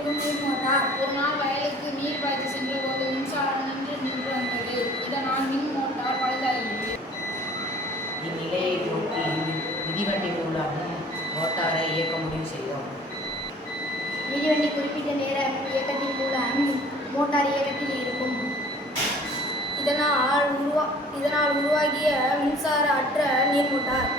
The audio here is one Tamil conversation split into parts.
இயக்கும் நீர் மோட்டார். ஒரு நாள் வயலுக்கு நீர் பாய்ச்சி சென்ற போது மின்சாரம் நின்று வந்தது. இதனால் மின் மோட்டார் பழுதாகியது. இந்நிலையை போக்கி மிதிவண்டி மூலம் மோட்டாரை இயக்க முடிவு செய்தோம். மிதிவண்டி குறிப்பிட்ட நேர இயக்கத்தின் மூலம் மோட்டார் இயக்கத்தில் இருக்கும். இதனால் உருவாகிய மின்சார அற்ற நீர் மோட்டார்.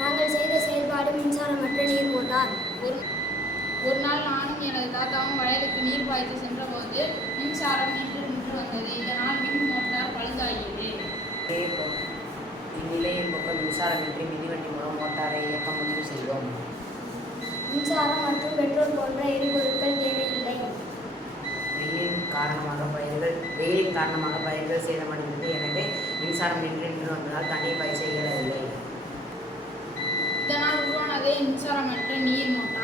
நாங்கள் செய்த செயல்பாடு மின்சாரமற்ற நீர் மோட்டார். ஒரு நாள் நானும் எனது தாத்தாவும் வயலுக்கு நீர் பாய்ச்சி சென்றபோது மின்சாரம் நின்று வந்தது. இதனால் மின் மோட்டார் பழுதாகியது. இந்நிலையை போக்க மின்சாரமின்றி மிதிவண்டி மூலம் மோட்டாரை இயக்க முடிவு செய்தோம். மின்சாரம் மற்றும் பெட்ரோல் போன்ற எரிபொருட்கள் தேவையில்லை. வெயிலின் காரணமாக பயிர்கள் சேதமடைந்தது. எனவே மின்சாரம் நின்று வந்ததால் தண்ணீர் பாய்ச்ச இயலவில்லை. இதனால் உருவானதே மின்சாரமற்ற நீர் மோட்டார்.